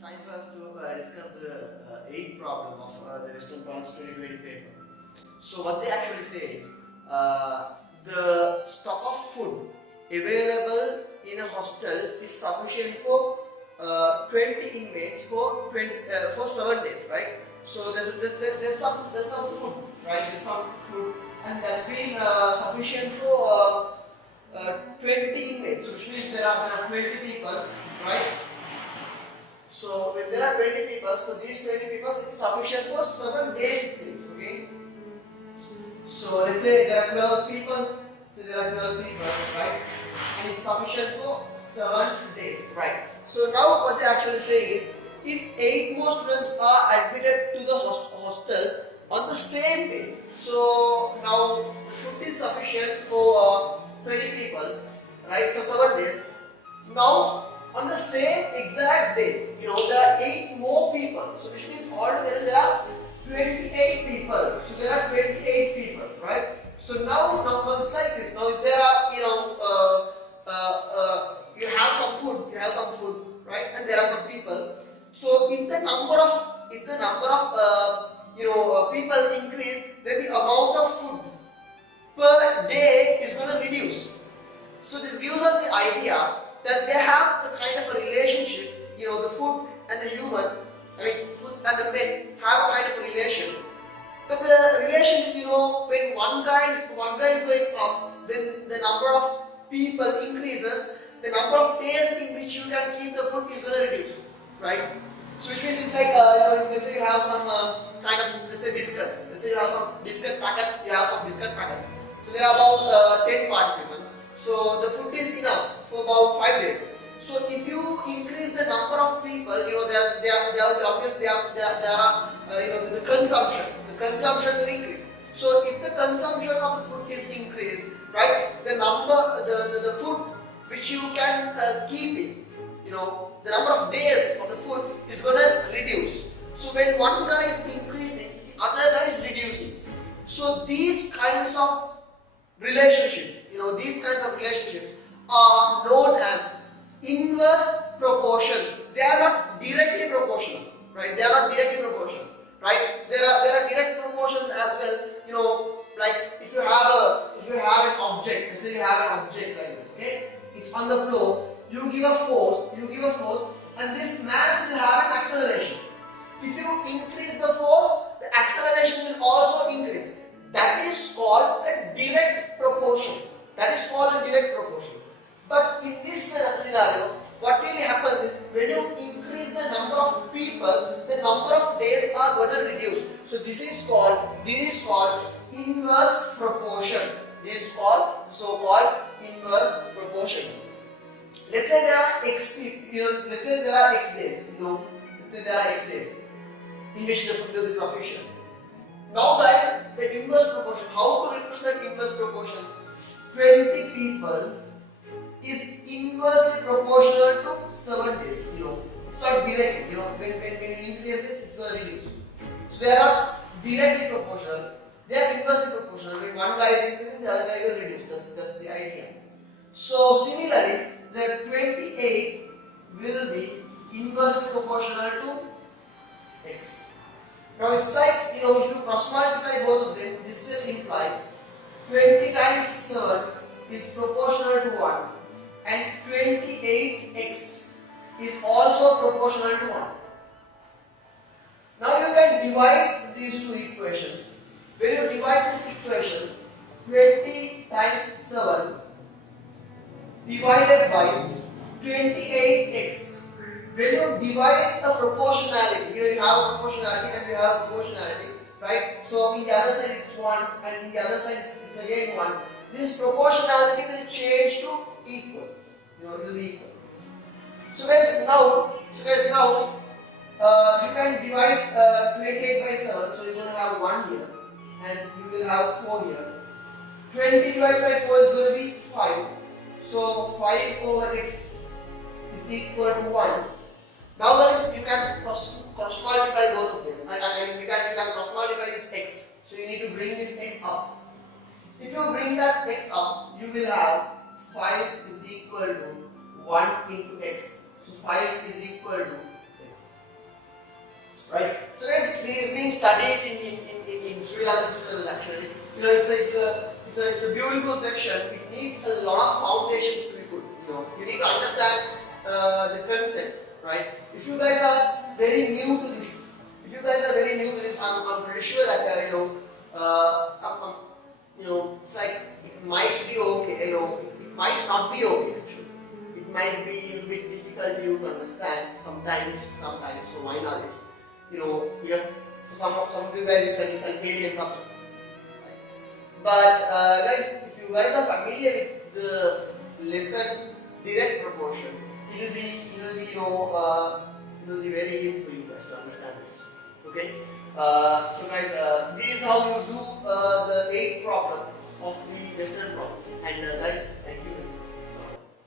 Time for us to discuss the eighth problem of the Western Branch 2020 paper. So what they actually say is the stock of food available in a hostel is sufficient for 20 inmates for 7 days, right? So there's some food, right? There's some food, and that's been sufficient for 20 inmates. So which means there are 20 people, right? So when there are 20 people, so these 20 people it's sufficient for 7 days it seems, okay? So let's say there are 12 people, right? And it's sufficient for 7 days, right? So now what they actually say is, if 8 more students are admitted to the hostel on the same day, so now the food is sufficient for 20 people, right? For 7 days. Now on the same exact day, there are 8 more people. So which means altogether there are 28 people. So there are 28 people, right? So now it's like this. Now if there are, you have some food, right? And there are some people. So if the number of people increase, then the amount of food per day is going to reduce. So this gives us the idea that they have a kind of a relationship, the food and the food and the men have a kind of a relation. But the relation is, when one guy is going up, then the number of people increases, the number of days in which you can keep the food is going to reduce, right? So which means it's like, let's say you have some biscuits. Let's say you have some biscuit packets, So there are about 10 participants. So the food is enough for about 5 days. So if you increase the number of people, there will be obviously the consumption. The consumption will increase. So if the consumption of the food is increased, right, the food which you can keep it, the number of days of the food is going to reduce. So when one guy is increasing, the other guy is reducing. So these kinds of relationships, are known as inverse proportions. They are not directly proportional, right? So there are direct proportions as well. Like if you have an object, let's say you have an object like this, okay? It's on the floor. You give a force, and this mass will have an acceleration. If you increase the force, the acceleration will also increase. That is called a direct proportion. But in this scenario, what really happens is, when you increase the number of people, the number of days are going to reduce. So this is called inverse proportion. This is called so-called inverse proportion. Let's say there are x days. In which the food will be sufficient. Now guys, the inverse proportion, how to represent inverse proportions? 20 people is inversely proportional to 7 days, It's not directly, when you increase this, it's going to reduce. So they are not directly proportional, they are inversely proportional. When one guy is increasing, the other guy will reduce. That's the idea. So similarly, the 28 will be inversely proportional to x. Now it's like, if you cross multiply both of them, this will imply 20 times 7 is proportional to 1, and 28x is also proportional to 1. Now you can divide these two equations. When you divide these equations, 20 times 7 divided by 28x. When you divide a proportionality, you have proportionality and you have proportionality, right? So in the other side it's 1 and in the other side it's again 1. This proportionality will change to equal. It will be equal. So guys, now you can divide 28 by 7. So you're going to have 1 here and you will have 4 here. 20 divided by 4 is going to be 5. So 5 over x is equal to 1. Now guys, you can cross multiply both of them. You can cross multiply this x. So you need to bring this x up. If you bring that x up, you will have 5 is equal to 1 into x. So 5 is equal to x. right? So guys, this is being studied in Sri Lankan syllabus actually. You know, it's a beautiful section. It needs a lot of foundations to be put. You know, you need to understand the concept, right? If you guys are very new to this, I'm pretty sure that it's like it might be okay. You know, it might not be okay actually. It might be a bit difficult for you to understand sometimes. So why not? You know, because for some of you guys it's an alien subject. But guys, if you guys are familiar with the lesson direct proportion, it will be very easy for you guys to understand this. Okay. So guys, this is how you do the 8th problem of the Western problems. And guys, thank you.